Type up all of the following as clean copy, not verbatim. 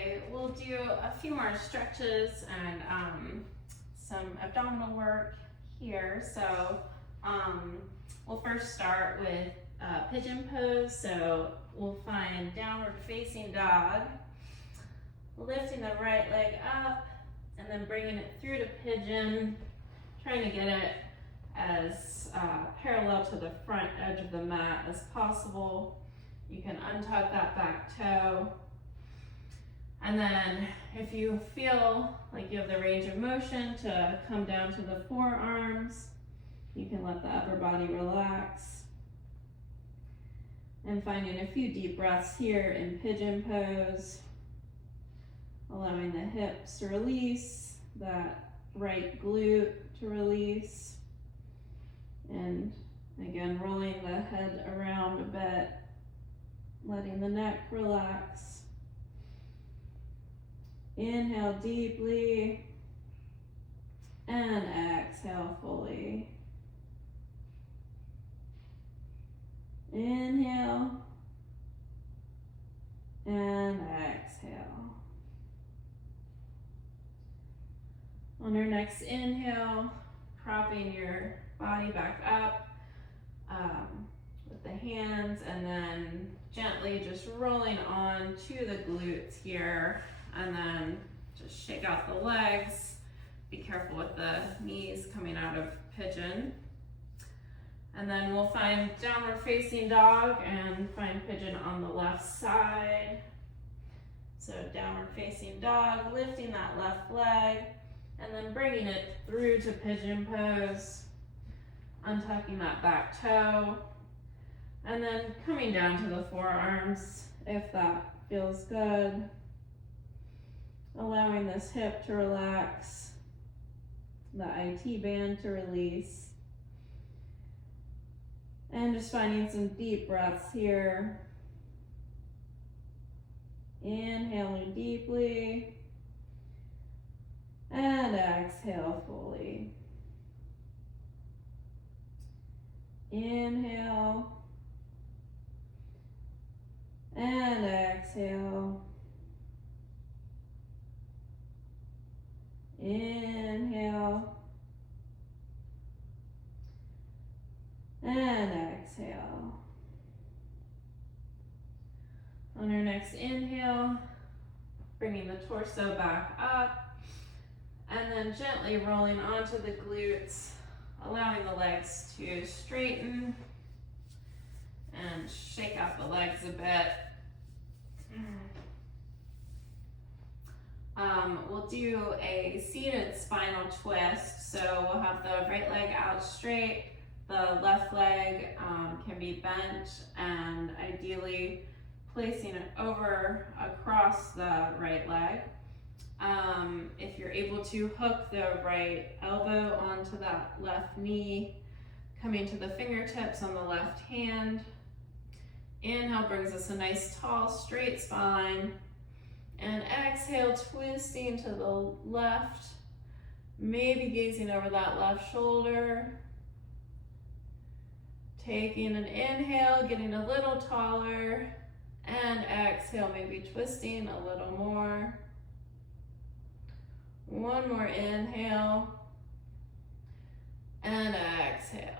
Okay, we'll do a few more stretches and some abdominal work here. So we'll first start with pigeon pose. So we'll find downward facing dog, lifting the right leg up and then bringing it through to pigeon, trying to get it as parallel to the front edge of the mat as possible. You can untuck that back toe. And then if you feel like you have the range of motion to come down to the forearms, you can let the upper body relax. And finding a few deep breaths here in pigeon pose, allowing the hips to release, that right glute to release. And again, rolling the head around a bit, letting the neck relax. Inhale deeply and exhale fully. Inhale and exhale. On our next inhale, propping your body back up with the hands and then gently just rolling on to the glutes here. And then just shake out the legs. Be careful with the knees coming out of pigeon. And then we'll find downward facing dog and find pigeon on the left side. So downward facing dog, lifting that left leg and then bringing it through to pigeon pose, untucking that back toe, and then coming down to the forearms if that feels good. Allowing this hip to relax, the IT band to release, and just finding some deep breaths here. Inhaling deeply, and exhale fully. Inhale, and exhale. Inhale and exhale. On our next inhale, bringing the torso back up and then gently rolling onto the glutes, allowing the legs to straighten and shake out the legs a bit. We'll do a seated spinal twist. So we'll have the right leg out straight, the left leg can be bent, and ideally placing it over across the right leg. If you're able to hook the right elbow onto that left knee, coming to the fingertips on the left hand. Inhale brings us a nice tall straight spine. And exhale, twisting to the left, maybe gazing over that left shoulder. Taking an inhale, getting a little taller, and exhale, maybe twisting a little more. One more inhale, and exhale.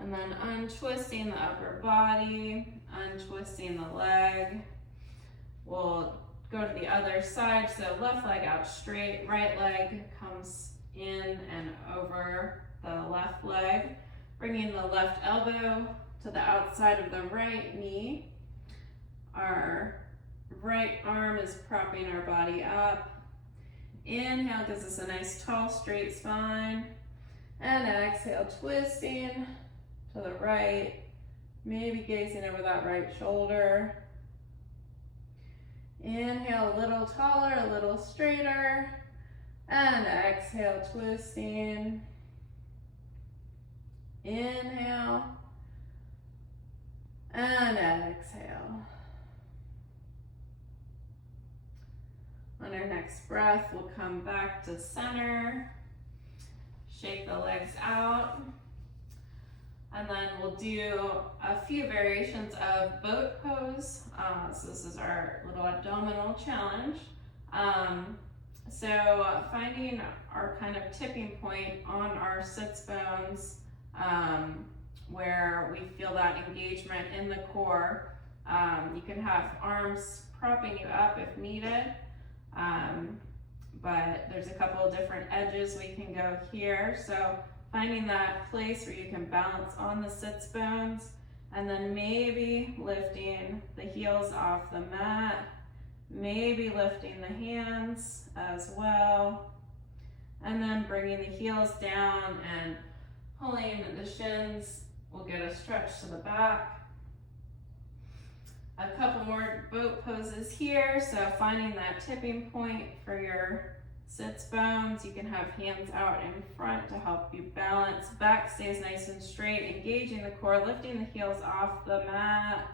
And then untwisting the upper body, untwisting the leg. We'll go to the other side. So left leg out straight, right leg comes in and over the left leg. Bringing the left elbow to the outside of the right knee. Our right arm is propping our body up. Inhale gives us a nice tall straight spine. And exhale, twisting to the right, maybe gazing over that right shoulder. Inhale, a little taller, a little straighter, and exhale, twisting. Inhale, and exhale. On our next breath, we'll come back to center, shake the legs out. And then we'll do a few variations of boat pose. So this is our little abdominal challenge. So finding our kind of tipping point on our sits bones, where we feel that engagement in the core. You can have arms propping you up if needed, but there's a couple of different edges we can go here. So finding that place where you can balance on the sits bones, and then maybe lifting the heels off the mat, maybe lifting the hands as well, and then bringing the heels down and pulling the shins will get a stretch to the back. A couple more boat poses here. So finding that tipping point for your sits bones. You can have hands out in front to help you balance. Back stays nice and straight, engaging the core, lifting the heels off the mat.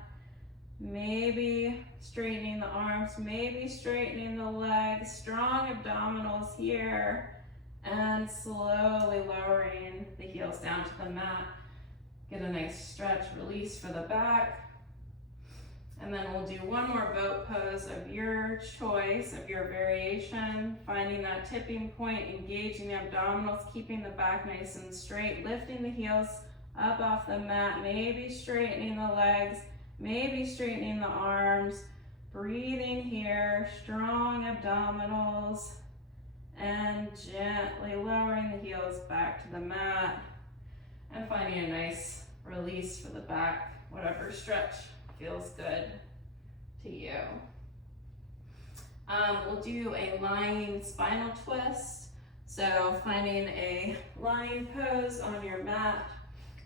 Maybe straightening the arms, maybe straightening the legs. Strong abdominals here. And slowly lowering the heels down to the mat. Get a nice stretch, release for the back. And then we'll do one more boat pose of your choice, of your variation, finding that tipping point, engaging the abdominals, keeping the back nice and straight, lifting the heels up off the mat, maybe straightening the legs, maybe straightening the arms, breathing here, strong abdominals, and gently lowering the heels back to the mat, and finding a nice release for the back, whatever stretch feels good to you. We'll do a lying spinal twist. So finding a lying pose on your mat,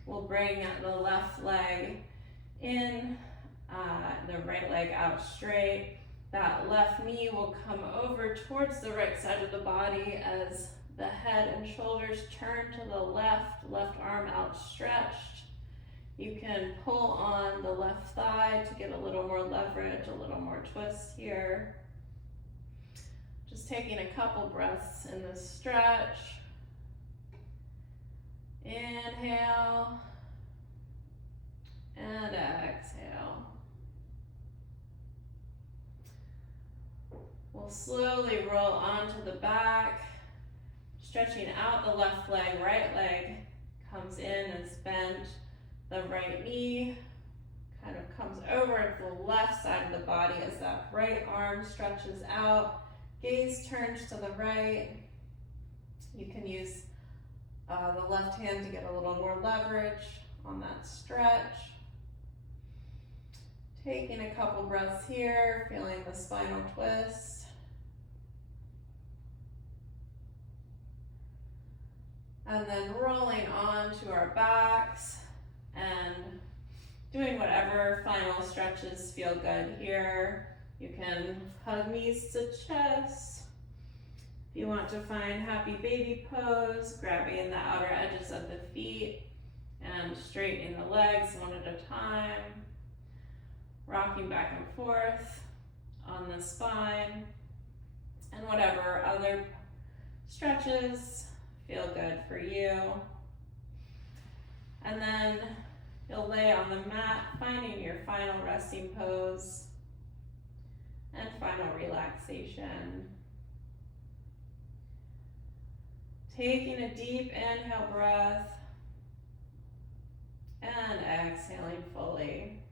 we'll bring the left leg in, the right leg out straight. That left knee will come over towards the right side of the body as the head and shoulders turn to the left arm outstretched. You can pull on the left thigh to get a little more leverage, a little more twist here. Just taking a couple breaths in this stretch. Inhale and exhale. We'll slowly roll onto the back, stretching out the left leg, right leg comes in and is bent. The right knee kind of comes over to the left side of the body as that right arm stretches out. Gaze turns to the right. You can use the left hand to get a little more leverage on that stretch. Taking a couple breaths here, feeling the spinal twist. And then rolling on to our backs and doing whatever final stretches feel good here. You can hug knees to chest. If you want to find happy baby pose, grabbing the outer edges of the feet and straightening the legs one at a time. Rocking back and forth on the spine. And whatever other stretches feel good for you. And then you'll lay on the mat, finding your final resting pose and final relaxation. Taking a deep inhale breath and exhaling fully.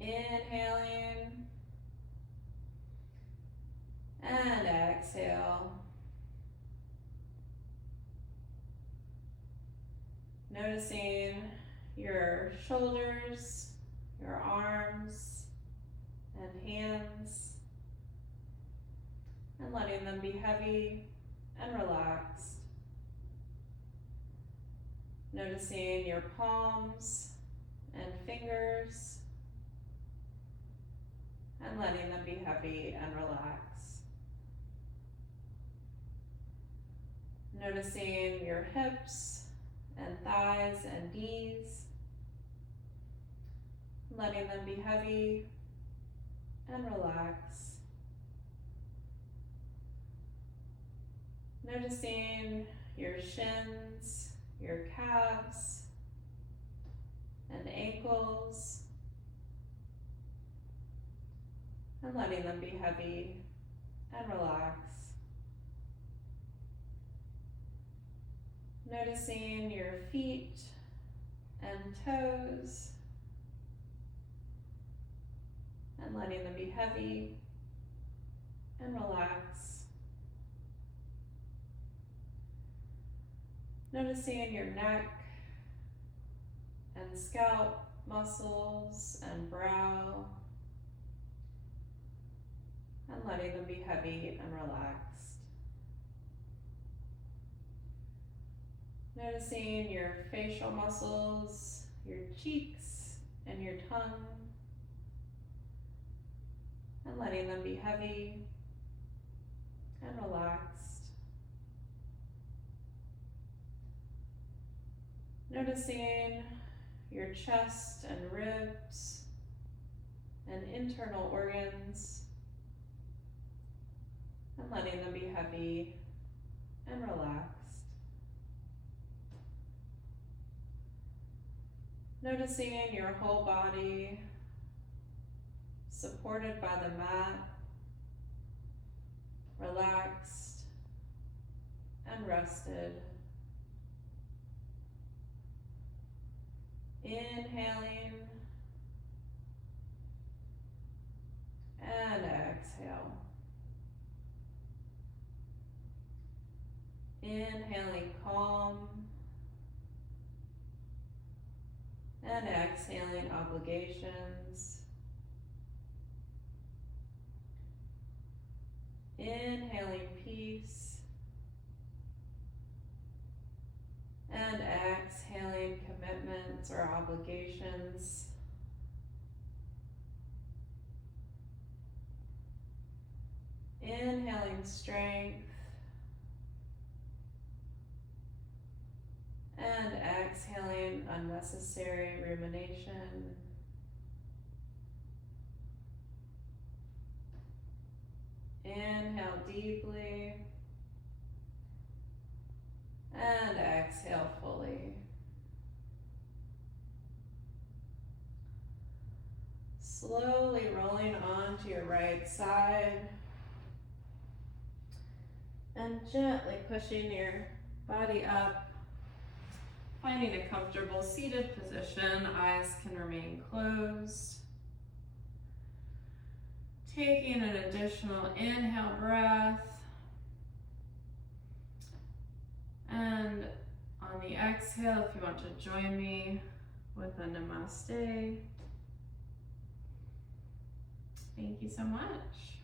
Inhaling and exhale. Noticing your shoulders, your arms and hands, and letting them be heavy and relaxed. Noticing your palms and fingers, and letting them be heavy and relaxed. Noticing your hips and thighs and knees, letting them be heavy and relaxed. Noticing your shins, your calves, and ankles, and letting them be heavy and relaxed. Noticing your feet and toes, and letting them be heavy and relaxed. Noticing your neck and scalp muscles and brow, and letting them be heavy and relaxed. Noticing your facial muscles, your cheeks and your tongue, and letting them be heavy and relaxed. Noticing your chest and ribs and internal organs, and letting them be heavy and relaxed. Noticing your whole body supported by the mat, relaxed and rested. Inhaling and exhale. Inhaling calm and exhaling obligations. Inhaling peace and exhaling commitments or obligations. Inhaling strength and exhaling unnecessary rumination. Inhale deeply and exhale fully. Slowly rolling onto your right side and gently pushing your body up, finding a comfortable seated position. Eyes can remain closed. Taking an additional inhale breath, and on the exhale, if you want to join me with a namaste. Thank you so much.